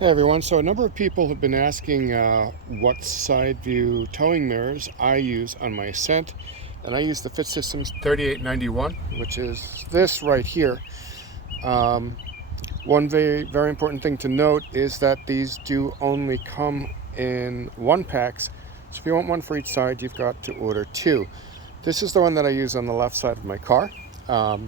Hey everyone, so a number of people have been asking what side view towing mirrors I use on my Ascent, and I use the FitSystems 3891, which is this right here. One very important thing to note is that these do only come in one packs, so if you want one for each side you've got to order two. This is the one that I use on the left side of my car.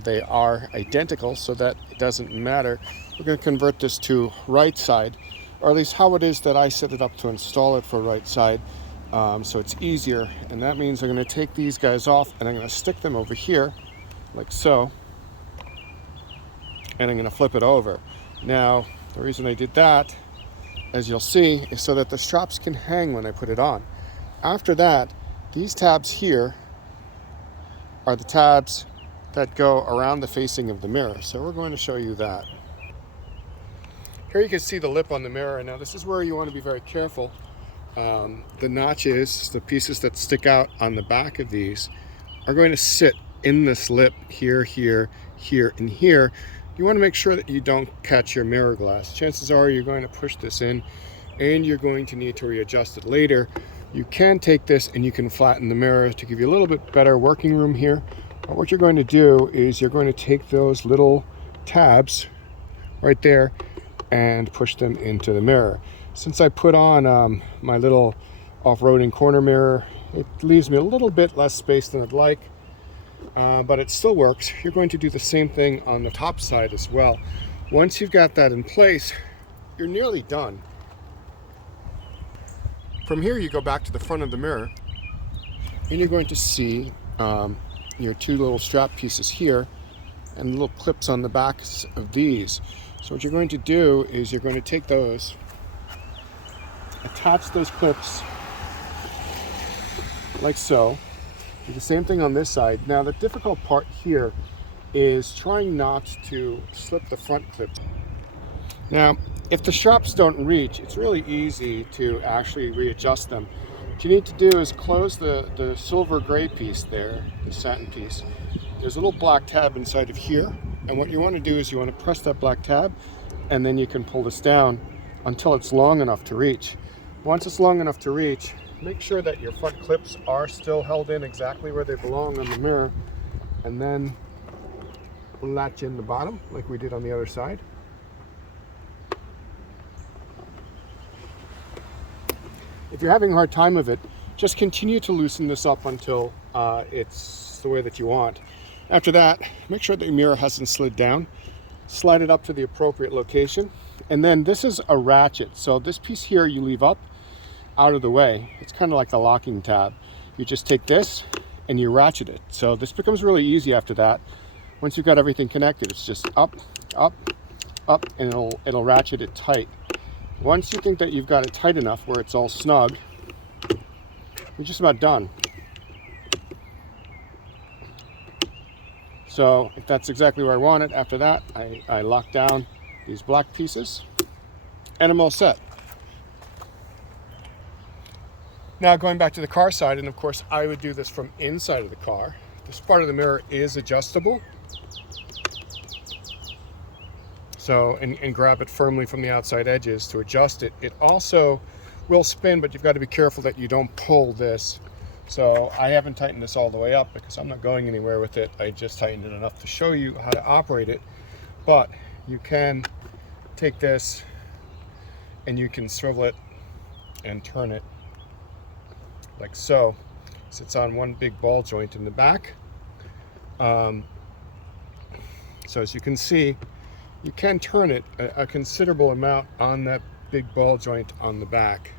They are identical, so that it doesn't matter. We're going to convert this to right side, or at least how it is that I set it up to install it for right side, so it's easier. And that means I'm going to take these guys off and I'm going to stick them over here like so, and I'm going to flip it over. Now the reason I did that, as you'll see, is so that the straps can hang when I put it on. After that, these tabs here are the tabs that go around the facing of the mirror, so we're going to show you that. Here you can see the lip on the mirror. Now this is where you want to be very careful. The notches, the pieces that stick out on the back of these, are going to sit in this lip here, here, here, and here. You want to make sure that you don't catch your mirror glass. Chances are you're going to push this in and you're going to need to readjust it later. You can take this and you can flatten the mirror to give you a little bit better working room here. But what you're going to do is you're going to take those little tabs right there and push them into the mirror. Since I put on my little off-roading corner mirror, it leaves me a little bit less space than I'd like, but it still works. You're going to do the same thing on the top side as well. Once you've got that in place, you're nearly done. From here you go back to the front of the mirror and you're going to see your two little strap pieces here and little clips on the backs of these. So what you're going to do is you're going to take those, attach those clips like so. Do the same thing on this side. Now the difficult part here is trying not to slip the front clips. Now if the straps don't reach, it's really easy to actually readjust them. What you need to do is close the silver gray piece there, the satin piece. There's a little black tab inside of here, and what you want to do is you want to press that black tab and then you can pull this down until it's long enough to reach. Once it's long enough to reach, make sure that your front clips are still held in exactly where they belong on the mirror, and then latch in the bottom like we did on the other side. If you're having a hard time of it, just continue to loosen this up until it's the way that you want. After that, make sure that your mirror hasn't slid down. Slide it up to the appropriate location. And then this is a ratchet. So this piece here you leave up out of the way. It's kind of like the locking tab. You just take this and you ratchet it. So this becomes really easy after that. Once you've got everything connected, it's just up, up, up, and it'll ratchet it tight. Once you think that you've got it tight enough where it's all snug, you're just about done. So if that's exactly where I want it, after that, I lock down these black pieces and I'm all set. Now going back to the car side, and of course I would do this from inside of the car. This part of the mirror is adjustable. So, and grab it firmly from the outside edges to adjust it. It also will spin, but you've got to be careful that you don't pull this. So I haven't tightened this all the way up because I'm not going anywhere with it. I just tightened it enough to show you how to operate it. But you can take this and you can swivel it and turn it like so. It sits on one big ball joint in the back. So as you can see, you can turn it a considerable amount on that big ball joint on the back.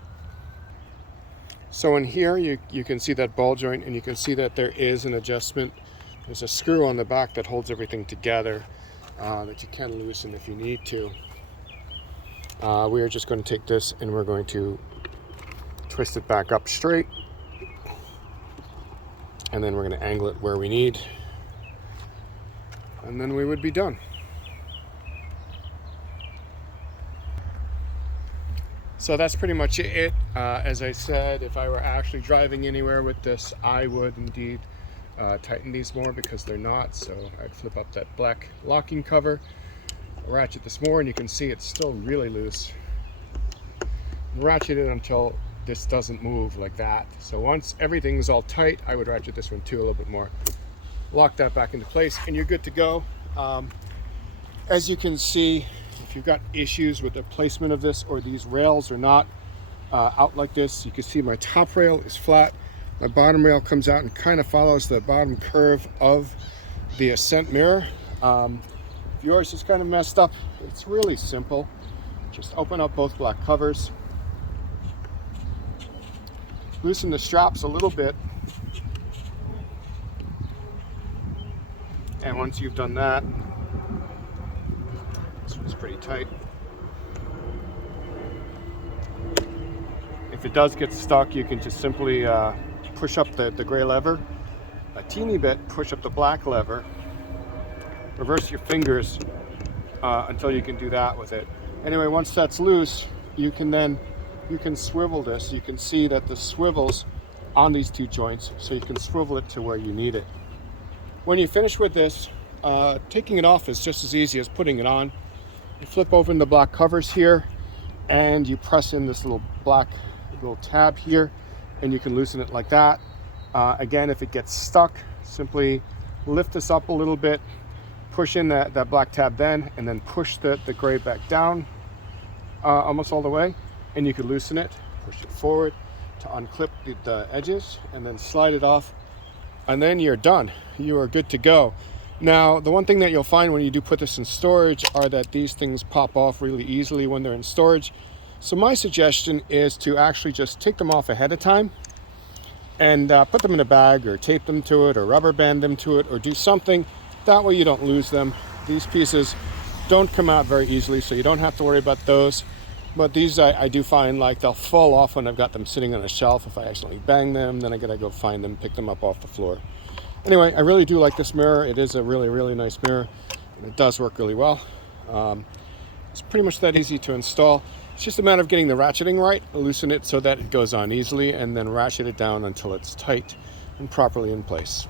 So in here you can see that ball joint, and you can see that there is an adjustment. There's a screw on the back that holds everything together that you can loosen if you need to. We are just going to take this and we're going to twist it back up straight, and then we're going to angle it where we need, and then we would be done. So that's pretty much it. As I said, if I were actually driving anywhere with this, I would indeed tighten these more because they're not. So I'd flip up that black locking cover, ratchet this more, and you can see it's still really loose. ratchet it until this doesn't move like that. So once everything's all tight, I would ratchet this one too a little bit more. Lock that back into place and you're good to go. As you can see, if you've got issues with the placement of this, or these rails are not out like this, you can see my top rail is flat, my bottom rail comes out and kind of follows the bottom curve of the Ascent mirror. If yours is kind of messed up, it's really simple. Just open up both black covers, loosen the straps a little bit, and once you've done that, this one's pretty tight. If it does get stuck, you can just simply push up the gray lever a teeny bit, push up the black lever, reverse your fingers until you can do that with it. Anyway, once that's loose, you can swivel this. You can see that the swivel's on these two joints, so you can swivel it to where you need it. When you finish with this, taking it off is just as easy as putting it on. You flip open the black covers here, and you press in this little black tab here, and you can loosen it like that. Again, if it gets stuck, simply lift this up a little bit, push in that black tab then, and then push the gray back down almost all the way, and you can loosen it, push it forward to unclip the edges, and then slide it off, and then you're done. You are good to go. Now, the one thing that you'll find when you do put this in storage are that these things pop off really easily when they're in storage. So my suggestion is to actually just take them off ahead of time and put them in a bag, or tape them to it, or rubber band them to it, or do something. That way you don't lose them. These pieces don't come out very easily, so you don't have to worry about those. But these I do find like they'll fall off when I've got them sitting on a shelf. If I accidentally bang them, then I gotta go find them, pick them up off the floor. Anyway, I really do like this mirror. It is a really, really nice mirror, and it does work really well. It's pretty much that easy to install. It's just a matter of getting the ratcheting right, loosen it so that it goes on easily, and then ratchet it down until it's tight and properly in place.